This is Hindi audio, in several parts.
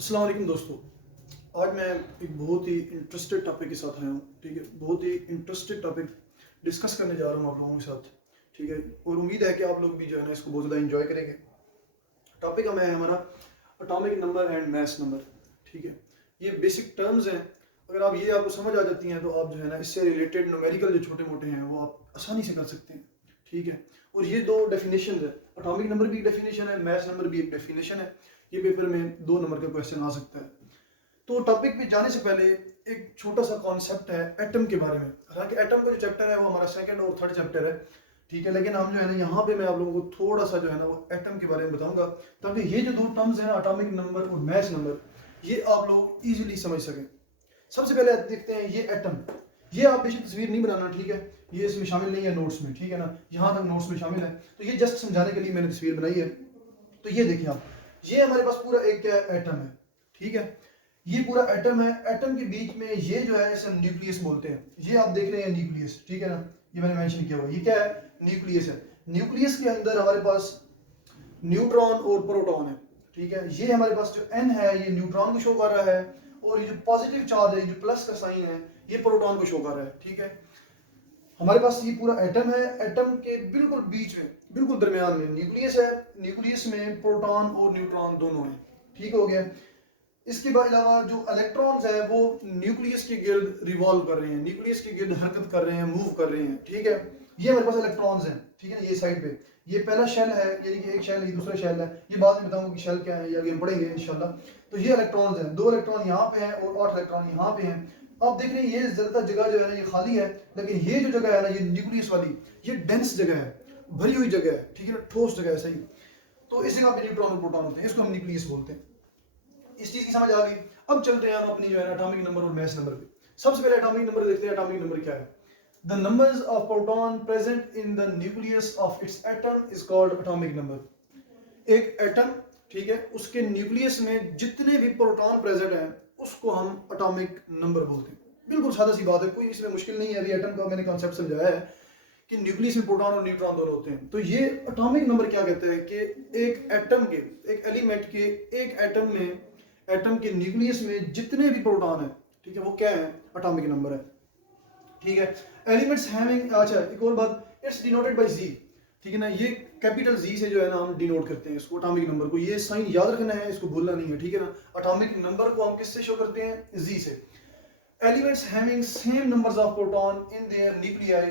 अस्सलाम वालेकुम दोस्तों। आज मैं एक बहुत ही इंटरेस्टेड टॉपिक के साथ आया हूँ। ठीक है, बहुत ही इंटरेस्टेड टॉपिक डिस्कस करने जा रहा हूँ आप लोगों के साथ। ठीक है, और उम्मीद है कि आप लोग भी जो है ना इसको बहुत ज़्यादा इंजॉय करेंगे। टॉपिक हमें है हमारा atomic number and math number. ठीक है, ये बेसिक टर्म्स हैं। अगर आप ये आपको समझ आ जाती हैं तो आप जो है ना इससे रिलेटेड न्यूमेरिकल जो छोटे मोटे हैं वो आप आसानी से कर सकते हैं। ठीक है, और ये दो डेफिनेशन है, एटॉमिक नंबर भी एक डेफिनेशन है, मैथ नंबर भी एक डेफिनेशन है। ये पेपर में 2 नंबर का क्वेश्चन आ सकता है। तो टॉपिक पे जाने से पहले एक छोटा सा कॉन्सेप्ट है एटम के बारे में। हालांकि एटम का जो चैप्टर है वो हमारा सेकंड और थर्ड चैप्टर है। ठीक है, लेकिन हम जो है ना यहाँ पे मैं आप लोगों को थोड़ा सा जो है ना वो एटम के बारे में बताऊंगा, ताकि ये जो दो टर्म्स हैं एटॉमिक नंबर और मैथ नंबर, ये आप लोग इजीली समझ सकें। सबसे पहले देखते हैं ये एटम। ये आप बेशक तस्वीर नहीं बनाना, ठीक है, ये इसमें शामिल नहीं है नोट्स में, ठीक है ना, यहाँ तक नोट्स में शामिल है, तो ये जस्ट समझाने के लिए मैंने तस्वीर बनाई है। तो ये देखिए आप, ये हमारे पास पूरा एक क्या एटम है। ठीक है, ये पूरा एटम है। एटम के बीच में ये जो है इसे हम न्यूक्लियस बोलते हैं। ये आप देख रहे हैं न्यूक्लियस, ठीक है ना, ये मैंने मेंशन किया हुआ है। ये क्या है? न्यूक्लियस है। न्यूक्लियस के अंदर हमारे पास न्यूट्रॉन और प्रोटॉन है। ठीक है, ये हमारे पास जो एन है ये न्यूट्रॉन को शो कर रहा है, और ये जो पॉजिटिव चार्ज है, जो प्लस का साइन है, ये प्रोटॉन को शो कर रहा है। ठीक है, हमारे पास ये पूरा एटम है। एटम के बिल्कुल बीच में, बिल्कुल दरमियान में न्यूक्लियस है। न्यूक्लियस में प्रोटॉन और न्यूट्रॉन दोनों हैं। ठीक हो गया। इसके अलावा जो इलेक्ट्रॉन्स है वो न्यूक्लियस के गिर्द रिवॉल्व कर रहे हैं, न्यूक्लियस के गिर्द हरकत कर रहे हैं, मूव कर रहे हैं। ठीक है, ये हमारे पास इलेक्ट्रॉन्स हैं। ठीक है, ये साइड पे ये पहला शेल है, यानी कि एक शेल, ये दूसरा शेल है। ये बाद में बताऊंगा कि शेल क्या है, ये आगे हम पढ़ेंगे इंशाल्लाह। तो ये इलेक्ट्रॉन्स हैं, 2 इलेक्ट्रॉन यहाँ पे हैं और 8 इलेक्ट्रॉन यहाँ पे हैं। अब देख रहे हैं ये ज्यादातर जगह जो है ना ये खाली है, लेकिन ये जो जगह है ना ये न्यूक्लियस वाली, ये डेंस जगह है, भरी हुई जगह है। ठीक है, ठोस जगह है, सही। तो इस जगह पे न्यूट्रॉन और प्रोटॉन होते हैं, इसको हम न्यूक्लियस बोलते हैं। इस चीज की समझ आ गई। अब चलते हैं हम अपनी जो है एटॉमिक नंबर और मैथ नंबर पे। सबसे पहले एटॉमिक नंबर देखते हैं। एटॉमिक नंबर क्या है? The numbers of proton present in the nucleus of its atom is called atomic number. एक एटम, ठीक है, उसके न्यूक्लियस में जितने भी प्रोटॉन प्रेजेंट हैं उसको हम एटॉमिक नंबर बोलते हैं। बिल्कुल सादा सी बात है, कोई इसमें मुश्किल नहीं है। अभी एटम का मैंने कॉन्सेप्ट समझाया है कि न्यूक्लियस में प्रोटॉन और न्यूट्रॉन दोनों होते हैं। तो ये एटॉमिक नंबर क्या कहते हैं कि एक एटम के, एक एलिमेंट के, एक एटम में, एटम के न्यूक्लियस में जितने भी प्रोटॉन है, ठीक है, वो क्या है? एटॉमिक नंबर है। ठीक है, एलिमेंट्स हैविंग, अच्छा एक और बात, इट्स डिनोटेड बाय जी। ठीक है ना, ये कैपिटल जी से जो है ना हम डिनोट करते हैं इसको, एटॉमिक नंबर को। ये साइन याद रखना है, इसको भूलना नहीं है। ठीक है ना, एटॉमिक नंबर को हम किससे शो करते हैं? जी से। Elements having same numbers of proton in their nuclei.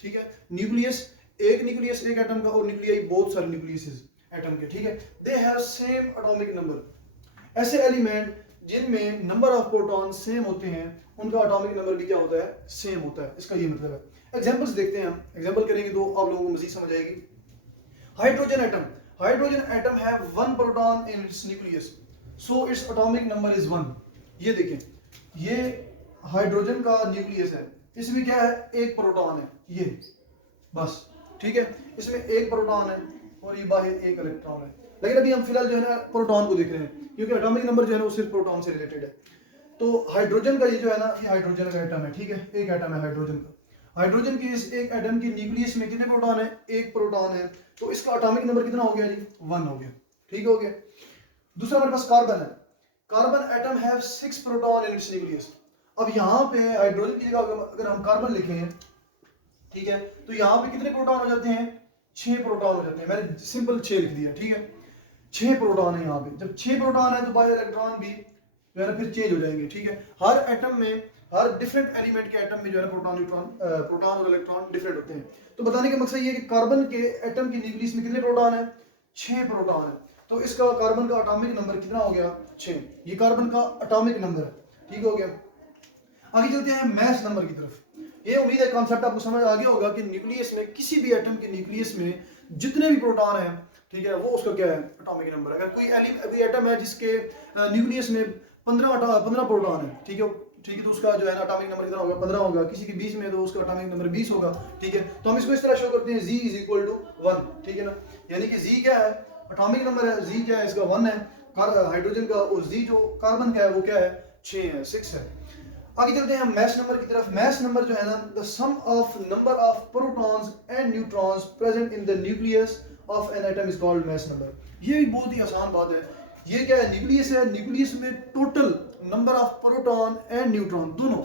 ठीक है, न्यूक्लियस एक न्यूक्लियस एक एटम का, और न्यूक्लियाई बहुत सारे न्यूक्लियस एटम के। ठीक है, they have same atomic number. ऐसे एलिमेंट जिनमें नंबर ऑफ प्रोटॉन सेम होते हैं उनका एटॉमिक नंबर भी क्या होता है? सेम होता है। इसका ये मतलब है। एग्जांपल्स देखते हैं हम, एग्जांपल करेंगे तो आप लोगों को मजीद समझ आएगी। Hydrogen atom, hydrogen atom have 1 proton in its nucleus, so its atomic number is 1। ये देखें, ये हाइड्रोजन का न्यूक्लियस है, इसमें क्या है? एक प्रोटॉन है, ये बस। ठीक है, इसमें एक प्रोटॉन है और ये बाहर एक इलेक्ट्रॉन है। लेकिन अभी हम फिलहाल जो है ना प्रोटॉन को देख रहे हैं, क्योंकि एटॉमिक नंबर जो है ना वो सिर्फ प्रोटॉन से रिलेटेड है। तो हाइड्रोजन का ये जो है ना, ये हाइड्रोजन का एटम है। ठीक है, एक एटम है हाइड्रोजन का। हाइड्रोजन की इस एक एटम के न्यूक्लियस में कितने प्रोटॉन है? एक प्रोटॉन है। तो इसका एटॉमिक नंबर कितना हो गया जी? 1 हो गया। ठीक हो गया। दूसरा हमारे पास कार्बन है। Carbon atom have 6 proton in its nucleus. अब यहाँ पे हाइड्रोजन की जगह अगर हम कार्बन लिखें, ठीक है, तो यहाँ पे कितने प्रोटॉन हो जाते हैं? 6 प्रोटॉन हो जाते हैं। मैंने सिंपल 6 लिख दिया। ठीक है, 6 प्रोटॉन है यहाँ पे। जब 6 प्रोटॉन है तो बाय इलेक्ट्रॉन भी जो है ना फिर चेंज हो जाएंगे। ठीक है, हर एटम में, हर डिफरेंट एलिमेंट के एटम में जो है ना प्रोटॉन न्यूट्रॉन, प्रोटॉन और इलेक्ट्रॉन डिफरेंट होते हैं। तो बताने का मकसद ये है कि कार्बन के एटम के न्यूक्लियस में कितने प्रोटॉन है? 6 प्रोटॉन है। तो इसका कार्बन का एटॉमिक नंबर कितना हो गया? 6। ये कार्बन का एटॉमिक नंबर है। ठीक हो गया। आगे चलते हैं मैथ नंबर की तरफ। ये उम्मीद है कॉन्सेप्ट आपको समझ आ गया होगा कि न्यूक्लियस में, किसी भी एटम के न्यूक्लियस में जितने भी प्रोटॉन हैं, ठीक है, वो उसका क्या है? Atomic number. अगर कोई एटम है जिसके न्यूक्लियस में 15 प्रोटॉन है, ठीक है, ठीक है, तो उसका जो है ना एटॉमिक नंबर कितना होगा? 15 होगा। किसी के 20 में तो उसका एटॉमिक नंबर 20 होगा। ठीक है, तो हम इसको इस तरह शो करते हैं, Z इज इक्वल टू 1। ठीक है ना, यानी कि Z क्या है? एटॉमिक नंबर है। Z क्या है? इसका 1 है हाइड्रोजन का, और Z जो कार्बन का है वो क्या है? 6 है, 6 है। आगे चलते हैं हम मैथ नंबर की तरफ। मैथ नंबर जो है ना, the sum of number of protons and neutrons present in the nucleus of an atom is called mass number. ये भी बहुत ही आसान बात है ये क्या है, न्यूक्लियस है। न्यूक्लियस में total number of proton and neutron दोनों,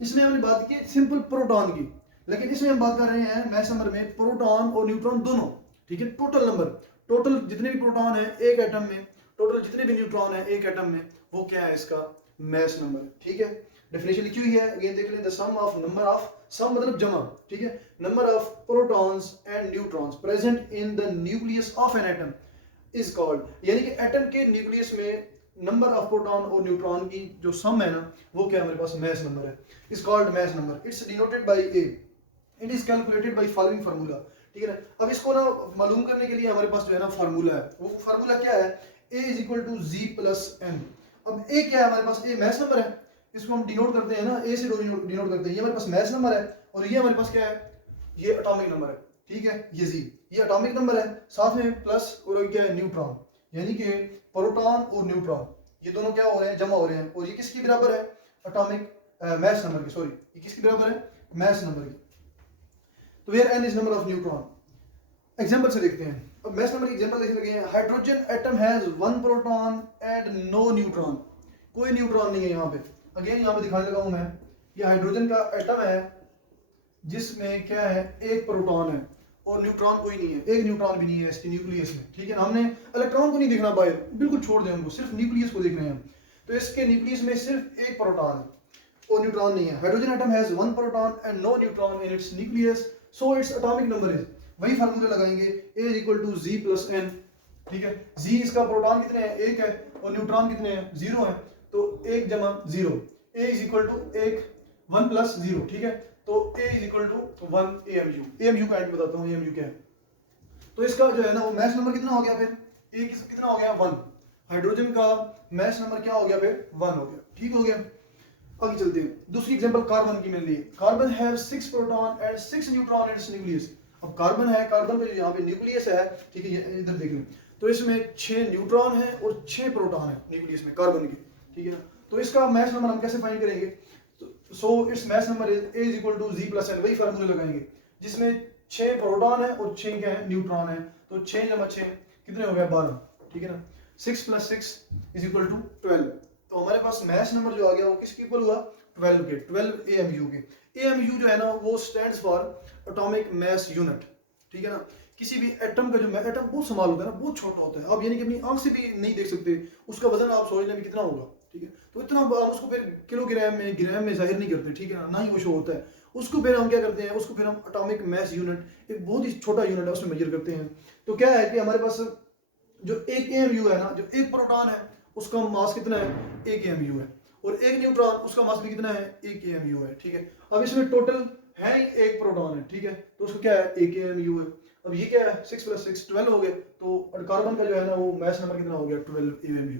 इसमें हमने बात की सिंपल प्रोटॉन की, लेकिन इसमें हम बात कर रहे हैं मैस नंबर में प्रोटॉन और न्यूट्रॉन दोनों, ठीक है। टोटल नंबर, टोटल जितने भी प्रोटॉन है एक एटम में, टोटल जितने भी न्यूट्रॉन है एक एटम में, वो क्या है इसका मैस नंबर, ठीक है। डेफिनेशन लिखी हुई है, अगेन देख लें, the sum of number of, sum मतलब जमा, ठीक है, number of protons and neutrons present in the nucleus of an atom is called, यानी कि एटम के न्यूक्लियस में नंबर ऑफ प्रोटॉन और न्यूट्रॉन की जो सम है ना, वो क्या हमारे पास मैस नंबर है, is called mass number. It's denoted by A, it is calculated by following formula, ठीक है ना। अब इसको ना मालूम करने के लिए हमारे पास जो है ना फार्मूला है, वो फार्मूला क्या है, a is equal to Z plus N. अब a क्या है हमारे पास, a मैस नंबर है, इसको हम डिनोट करते हैं ना, a से डिनोट करते हैं, ये हमारे पास मैस नंबर है, और ये हमारे पास क्या है, ये एटॉमिक नंबर है, ठीक है, ये जी, ये एटॉमिक नंबर है, साथ में प्लस और ये क्या है न्यूट्रॉन, यानी कि प्रोटॉन और न्यूट्रॉन ये दोनों क्या हो रहे हैं, जमा हो रहे हैं, और ये किसकी बराबर है, एटॉमिक मैस नंबर की, सॉरी ये किसकी बराबर है, मैस नंबर की। तो where n is number of neutron, example से देखते हैं। अब मैस नंबर की एग्जांपल देखने लगे हैं। Hydrogen atom has 1 proton and no neutron, कोई न्यूट्रॉन नहीं है यहाँ पे। अगेन यहाँ पे दिखाने लगा हूं मैं, ये हाइड्रोजन का एटम है जिसमें क्या है, एक प्रोटॉन है और न्यूट्रॉन कोई नहीं है, एक न्यूट्रॉन भी नहीं है इसके न्यूक्लियस में, ठीक है ना। हमने इलेक्ट्रॉन को नहीं देखना बाहर, बिल्कुल छोड़ दें हमको, सिर्फ न्यूक्लियस को देखना है। तो इसके न्यूक्लियस में सिर्फ एक प्रोटॉन है और न्यूट्रॉन नहीं है। Hydrogen atom has 1 proton and no neutron in its nucleus, so its atomic number is, वही फार्मूला लगाएंगे, a is equal to Z plus N, ठीक है। जी इसका प्रोटॉन कितने हैं, एक है, और न्यूट्रॉन कितने हैं, 0 है, तो 1 जमा 0, a is equal to 1 plus 0, ठीक है। तो a is equal to 1 AMU, AMU का एंड बताता हूँ AMU क्या है। तो इसका जो है ना वो मैस नंबर कितना हो गया फिर, a कितना हो गया 1, हाइड्रोजन का मैस नंबर क्या हो गया फिर 1 हो गया, ठीक हो गया। आगे चलते हैं, दूसरी एग्जांपल कार्बन की मिल रही है। Carbon have 6 proton and 6 neutron in its nucleus. अब कार्बन है, कार्बन पे यहाँ पे न्यूक्लियस है, ठीक है, ये इधर देख लें, तो इसमें 6 न्यूट्रॉन है और 6 प्रोटॉन है न्यूक्लियस में कार्बन की, ठीक है ना। तो इसका मैस नंबर हम कैसे फाइंड करेंगे, so its mass number is a is equal to Z plus N, वही फार्मूला लगाएंगे, जिसमें 6 प्रोटॉन है और 6 क्या है, न्यूट्रॉन है, तो 6 जमा 6 कितने हो गया 12, ठीक है ना। 6 प्लस 6 इज इक्वल टू 12। तो हमारे पास मैस नंबर जो आ गया वो किसके इक्वल हुआ, 12 के, 12 AMU के। AMU जो है ना वो stands for atomic mass unit, ठीक है ना। किसी भी एटम का जो एटम बहुत स्मॉल होता है ना, बहुत छोटा होता है, आप यानी कि अपनी आंख से भी नहीं देख सकते, उसका वजन आप सोचने में कितना होगा, ठीक है। तो इतना हम उसको फिर किलोग्राम में, ग्राम में जाहिर नहीं करते, ठीक है ना, ना ही वो शो होता है। उसको फिर हम क्या करते हैं, उसको फिर हम एटॉमिक मैस यूनिट, एक बहुत ही छोटा यूनिट है, उसमें मेजर करते हैं। तो क्या है कि हमारे पास जो एक AMU है ना, जो एक प्रोटॉन है उसका मास कितना है, 1 AMU है, और एक न्यूट्रॉन उसका मास भी कितना है, 1 AMU है, ठीक है। अब इसमें टोटल है एक प्रोटॉन है, ठीक है, तो उसको क्या है, 1 AMU है। अब ये क्या है, 6 प्लस 6 12 हो गए, तो कार्बन का जो है ना वो मैस नंबर कितना हो गया, 12 AMU।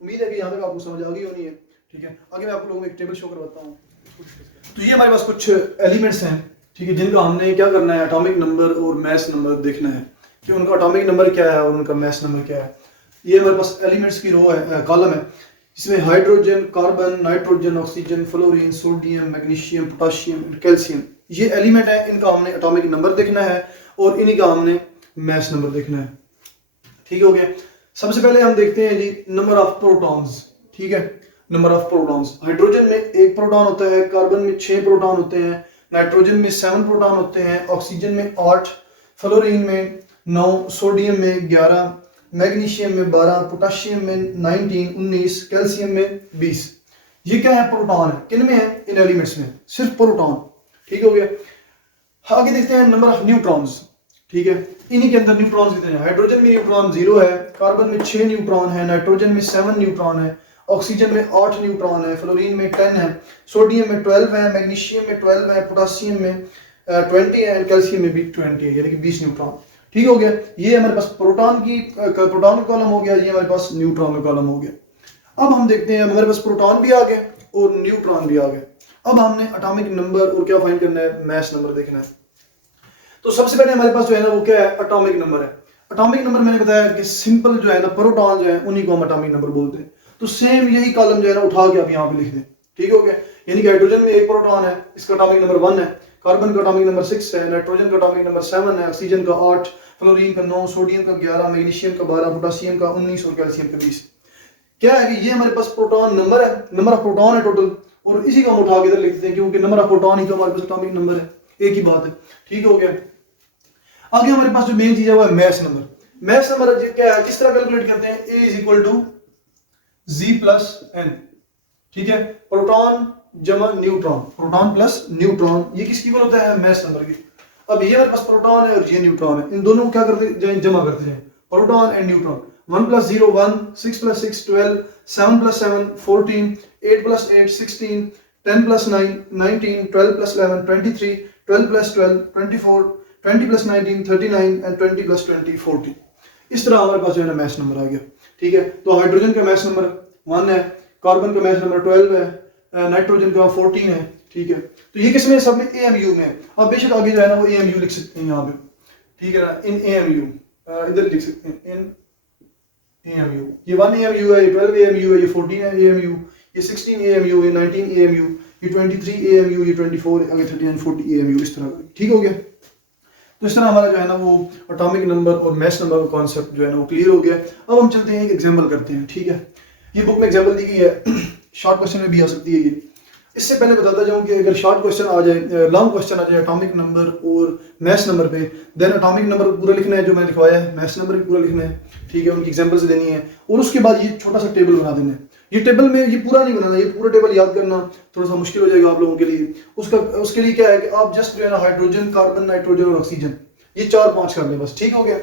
उम्मीद है कि यहाँ तक आपको समझ आ गई होनी है, ठीक है। आगे मैं आप लोगों को एक टेबल शो करवाता हूँ। तो ये हमारे पास कुछ एलिमेंट्स हैं, ठीक है, जिनका हमने क्या करना है, एटॉमिक नंबर और मैस नंबर देखना है कि उनका एटॉमिक नंबर क्या है और उनका मैस नंबर क्या है। ये हमारे पास एलिमेंट्स की रो है, कॉलम है, इसमें hydrogen, carbon, nitrogen, oxygen, fluorine, sodium, magnesium, potassium, calcium, ये एलिमेंट है। इनका हमने एटॉमिक नंबर देखना है और इन्हीं का हमने मैस नंबर देखना है, ठीक हो गया। सबसे पहले हम देखते हैं जी नंबर ऑफ प्रोटॉन्स, ठीक है, नंबर ऑफ प्रोटॉन्स। हाइड्रोजन में 1 प्रोटॉन होता है, कार्बन में 6 प्रोटॉन होते हैं, नाइट्रोजन में 7 प्रोटॉन होते हैं, ऑक्सीजन में 8, फ्लोरीन में 9, सोडियम में 11, मैग्नीशियम में 12, पोटाशियम में 19, कैल्शियम में 20। ये क्या है, प्रोटॉन है, किन में है, इन एलिमेंट्स में, सिर्फ प्रोटॉन, ठीक हो गया। आगे देखते हैं नंबर ऑफ न्यूट्रॉन्स, ठीक है, इन्हीं के अंदर न्यूट्रॉन्स कितने हैं। हाइड्रोजन में न्यूट्रॉन 0 है, कार्बन में 6 न्यूट्रॉन है, नाइट्रोजन में 7 न्यूट्रॉन है, ऑक्सीजन में 8 न्यूट्रॉन है, फ्लोरीन में 10 है, सोडियम में 12 है, मैग्नीशियम में 12 है, पोटाशियम में 20 है, कैल्शियम में भी 20 है, यानी कि 20 न्यूट्रॉन, ठीक हो गया। ये हमारे पास प्रोटॉन का कॉलम हो गया, ये हमारे पास न्यूट्रॉन का कॉलम हो गया। अब हम देखते हैं, हमारे पास प्रोटॉन भी आ गए और न्यूट्रॉन भी आ गए। अब हमने एटॉमिक नंबर और क्या फाइंड करना है, मैस नंबर देखना है। तो सबसे पहले हमारे पास जो है ना वो क्या है, एटॉमिक नंबर है। एटॉमिक नंबर मैंने बताया कि सिंपल जो है ना प्रोटॉन जो है उन्हीं को हम एटॉमिक नंबर बोलते हैं। तो सेम यही कॉलम जो है ना उठा के आप यहाँ पे लिख दें, ठीक हो गया। यानी कि हाइड्रोजन में 1 प्रोटॉन है, इसका एटॉमिक नंबर 1 है, कार्बन का एटॉमिक नंबर 6 है, नाइट्रोजन का एटॉमिक नंबर 7 है, ऑक्सीजन का 8, फ्लोरीन का 9, सोडियम का 11, मैग्नीशियम का 12, पोटाशियम का 19 और कैल्शियम का 20। क्या है कि ये हमारे पास प्रोटॉन नंबर है, नंबर ऑफ प्रोटॉन है टोटल, और इसी को हम उठा के इधर लिखते हैं क्योंकि नंबर ऑफ प्रोटॉन ही तो हमारे पास एटॉमिक नंबर है, एक ही बात है। ठीक हो गया। आगे हमारे पास जो मेन चीज है वो है मैस नंबर। मैस नंबर क्या है, किस तरह कैलकुलेट करते हैं, A is equal to Z plus N। ठीक है, प्रोटॉन जमा न्यूट्रॉन, प्रोटॉन प्लस न्यूट्रॉन, ये किसकी इक्वल होता है, मैस नंबर की। अब ये हमारे पास प्रोटॉन है और ये न्यूट्रॉन है, इन दोनों को क्या करते जाए, जमा करते जाए, proton and neutron. 1 plus 0 1, 6 plus 6 12, 7 plus 7 14, 8 plus 8 16, 10 plus 9 19, 12 plus 11 23, 12 plus 12 24, 20 plus 19 39 and 20 plus 20 40। इस तरह हमारे पास जो है ना मैस नंबर आ गया। ठीक है, तो हाइड्रोजन का मैस नंबर 1 है, कार्बन का मैस नंबर 12 है, नाइट्रोजन का 14 है। ठीक है, तो ये किसमें, सब में AMU में है। अब बेशक आगे जो है ना वो AMU लिख सकते हैं यहाँ पे, ठीक है ना, इन AMU इधर लिख सकते हैं इन AMU। ये 1 AMU है, ये 12 AMU है, ये 14 है AMU, ये 16 AMU, ये 19 AMU, ये 23 AMU, ये 24, आगे 30 एंड 40 AMU, इस तरह। ठीक हो गया। तो इस तरह हमारा जो है ना वो एटॉमिक नंबर और मैस नंबर का कॉन्सेप्ट जो है ना वो क्लियर हो गया। अब हम चलते हैं एक एग्जांपल करते हैं। ठीक है, ये बुक में एग्जांपल दी गई है, शॉर्ट क्वेश्चन में भी आ सकती है ये। इससे पहले बताता जाऊं कि अगर शॉर्ट क्वेश्चन आ जाए, लॉन्ग क्वेश्चन आ जाए एटॉमिक नंबर और मैस नंबर पे, देन एटॉमिक नंबर पूरा लिखना है जो मैंने लिखवाया है, मैस नंबर भी पूरा लिखना है। ठीक है, उनकी एग्जांपल्स देनी है, और उसके बाद ये छोटा सा टेबल बना देना है। ये टेबल में ये पूरा नहीं बनाना, ये पूरा टेबल याद करना थोड़ा सा मुश्किल हो जाएगा आप लोगों के लिए। उसके लिए क्या है कि आप जस्ट जो है ना हाइड्रोजन, कार्बन, नाइट्रोजन और ऑक्सीजन, ये 4-5 कर लें बस। ठीक हो गया,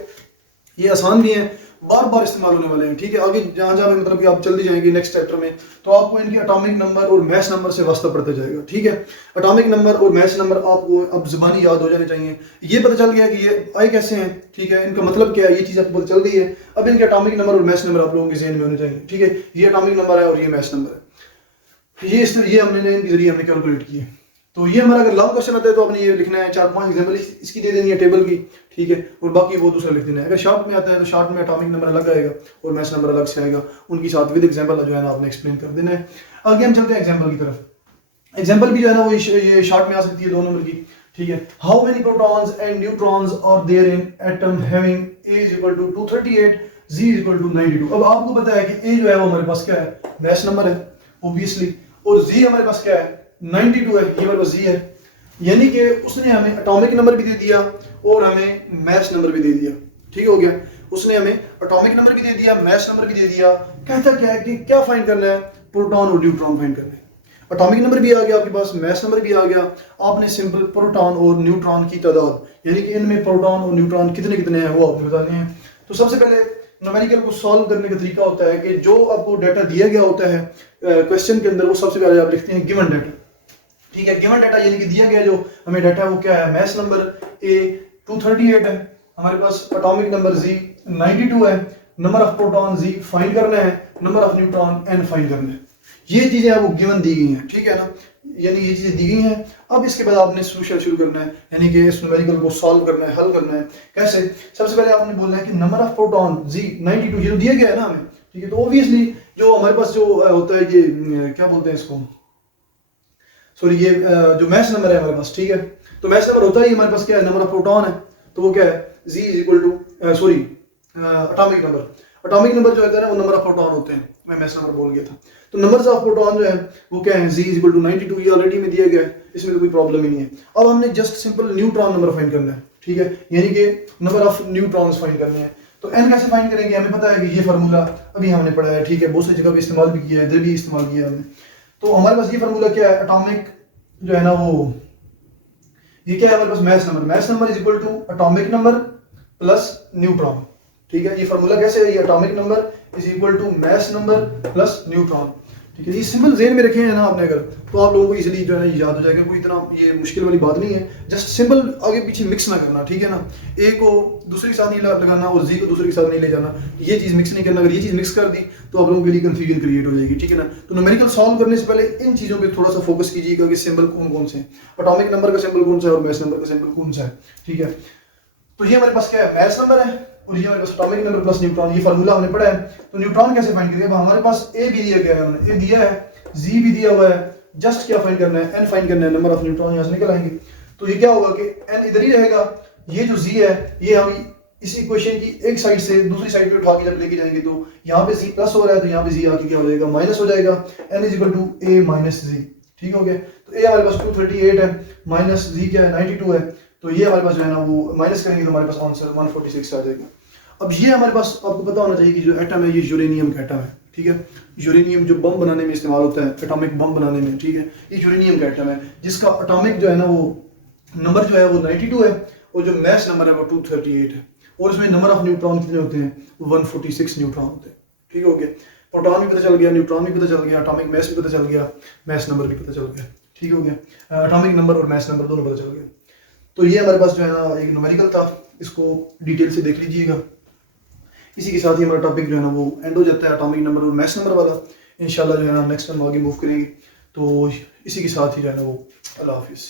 ये आसान भी है, बार बार इस्तेमाल होने वाले हैं। ठीक है, आगे जहां जहां मतलब कि आप जल्दी जाएंगे नेक्स्ट चैप्टर में, तो आपको इनके एटॉमिक नंबर और मैस नंबर से वास्ता पड़ता जाएगा। ठीक है, एटॉमिक नंबर और मैस नंबर आपको अब जुबानी याद हो जाने चाहिए। ये पता चल गया कि ये आए कैसे हैं, ठीक है, इनका मतलब क्या है, ये चीज़ आपको पता चल गई है। अब इनके एटॉमिक नंबर और मैस नंबर आप लोगों के जहन में होने चाहिए। ठीक है, ये एटॉमिक नंबर है और ये मैस नंबर है, ये हमने इनके जरिए हमने कैलकुलेट किए। तो ये हमारा अगर लॉन्ग क्वेश्चन आता है तो आपने ये लिखना है, 4-5 एग्जाम्पल इसकी दे देनी है टेबल की। ठीक है, और बाकी वो दूसरा लिख देना है। अगर शॉर्ट में आता है तो शॉर्ट में एटॉमिक नंबर अलग आएगा और मैस नंबर अलग से आएगा, उनकी साथ विद एग्जाम्पल जो है ना आपने एक्सप्लेन कर देना है। आगे हम चलते हैं एग्जाम्पल की तरफ। एग्जाम्पल भी जो है ना वो ये शॉर्ट में आ सकती है 2 नंबर की। ठीक है, how many protons and neutrons are there in atom having A is equal to 238, Z is equal to 92। अब आपको पता है कि A जो है वो हमारे पास क्या है, मैस नंबर है ऑब्वियसली, और Z हमारे पास क्या है, 92 है, ये हमारे पास Z है। यानी कि उसने हमें एटॉमिक नंबर भी दे दिया और हमें मैस नंबर भी दे दिया। ठीक हो गया, उसने हमें एटॉमिक नंबर भी दे दिया, मैस नंबर भी दे दिया। कहता क्या है कि क्या फाइंड करना है, प्रोटॉन और न्यूट्रॉन फाइंड करना है। एटॉमिक नंबर भी आ गया आपके पास, मैस नंबर भी आ गया, आपने सिंपल प्रोटॉन और न्यूट्रॉन की तादाद, यानी कि इनमें प्रोटॉन और न्यूट्रॉन कितने कितने हैं वो आपने बताने हैं। तो सबसे पहले न्यूमेरिकल को सॉल्व करने का तरीका होता है कि जो आपको डाटा दिया गया होता है क्वेश्चन के अंदर, वो सबसे पहले आप लिखते हैं गिवन डाटा। ठीक है, गिवन डाटा यानी कि दिया गया जो हमें डाटा है वो क्या है, मैस नंबर A 238 है, हमारे पास एटॉमिक नंबर Z 92 है, number of proton Z find करना है, number of neutron N find करना है। ये चीजें आपको गिवन दी गई हैं। ठीक है ना, यानी ये चीजें दी गई हैं। अब इसके बाद आपने सोल्यूशन शुरू करना है, यानी कि इस न्यूमेरिकल को सॉल्व करना है, हल करना है। कैसे, सबसे पहले आपने बोलना है कि नंबर ऑफ प्रोटॉन Z 92, ये तो दिया गया है ना हमें। ठीक है, तो ऑब्वियसली जो हमारे पास जो होता है, ये क्या बोलते हैं इसको, सॉरी, ये जो मैस नंबर है हमारे पास। ठीक है, तो मैस नंबर होता ही हमारे पास क्या है, नंबर ऑफ प्रोटॉन है, तो वो क्या है, Z is equal to sorry atomic number. Atomic number जो होता है ना वो नंबर ऑफ प्रोटॉन होते हैं, मैं मैस नंबर बोल गया था। तो नंबर्स ऑफ प्रोटॉन जो है वो क्या है, Z इज इक्वल टू 92, ये ऑलरेडी में दिया गया है, इसमें तो कोई प्रॉब्लम ही नहीं है। अब हमने just simple neutron number find करना है। ठीक है, यानी कि नंबर ऑफ न्यूट्रॉन्स फाइंड करने हैं। तो N कैसे फाइंड करेंगे, हमें पता है कि ये फार्मूला अभी हमने पढ़ा है। ठीक है, बहुत सी जगह पे इस्तेमाल भी किया है, इधर भी इस्तेमाल किया है हमने। तो हमारे पास ये फार्मूला क्या है, एटॉमिक जो है ना वो ये क्या है हमारे पास, mass number. Mass number is equal to atomic number plus neutron. ठीक है, ये फार्मूला कैसे है, ये atomic number is equal to mass number plus neutron. ठीक है, ये सिंपल जेन में रखे हैं ना आपने अगर, तो आप लोगों को इजीली जो है ना याद हो जाएगा, कोई इतना ये मुश्किल वाली बात नहीं है। जस्ट सिंपल आगे पीछे मिक्स ना करना। ठीक है ना, A को दूसरे के साथ नहीं लगाना और Z को दूसरे के साथ नहीं ले जाना, ये चीज़ मिक्स नहीं करना। अगर ये चीज़ मिक्स कर दी तो आप लोगों के लिए कंफ्यूजन क्रिएट हो जाएगी। ठीक है ना, तो न्यूमेरिकल सॉल्व करने से पहले इन चीज़ों पर थोड़ा सा फोकस कीजिएगा कि सिंबल कौन कौन से हैं, एटॉमिक नंबर का सिंबल कौन सा है और मैस नंबर का सिंबल कौन सा है। ठीक है, तो ये हमारे पास क्या है, मैस नंबर है, और ये हमारे पास एटॉमिक नंबर प्लस न्यूट्रॉन, ये फार्मूला हमने पढ़ा है। तो न्यूट्रॉन कैसे फाइंड करेंगे, हमारे पास A भी दिया गया है, हमने A दिया है, Z भी दिया हुआ है, जस्ट क्या फाइंड करना है, N फाइंड करना है, नंबर ऑफ न्यूट्रॉन यहाँ से निकल आएंगे। तो ये क्या होगा कि N इधर ही रहेगा, ये जो Z है ये हम इस इक्वेशन की एक साइड से दूसरी साइड पे उठा के जब लेके जाएंगे तो यहाँ पे z प्लस हो रहा है तो यहाँ पे z आके क्या हो जाएगा माइनस हो जाएगा, n is equal to a minus z। ठीक हो गया, तो a हमारे पास 238 है, माइनस z क्या है 92 है, तो ये हमारे पास जो है ना वो माइनस करेंगे तो हमारे पास आंसर 146 आ जाएगा। अब ये हमारे पास आपको पता होना चाहिए कि जो एटम है ये यूरेनियम का एटम है। ठीक है, यूरेनियम जो बम बनाने में इस्तेमाल होता है, एटॉमिक बम बनाने में। ठीक है, ये यूरेनियम का एटम है जिसका एटॉमिक जो है ना वो नंबर जो है वो 92 है और जो मैस नंबर है वो 238 है और इसमें नंबर ऑफ न्यूट्रॉन कितने होते हैं 146 न्यूट्रॉन होते हैं। ठीक हो गया, प्रोटॉन भी पता चल गया, न्यूट्रॉन भी पता चल गया, एटॉमिक मैस भी पता चल गया, मैस नंबर भी पता चल गया। ठीक हो गया, एटॉमिक नंबर और मैस नंबर दोनों पता चल गया। तो ये हमारे पास जो है ना एक न्यूमेरिकल था, इसको डिटेल से देख लीजिएगा। इसी के साथ ही हमारा टॉपिक जो है ना वो एंड हो जाता है एटॉमिक नंबर और मैस नंबर वाला। इंशाल्लाह जो है ना नेक्स्ट टाइम आगे मूव करेंगे। तो इसी के साथ ही जो है ना वो अल्लाह हाफिज़।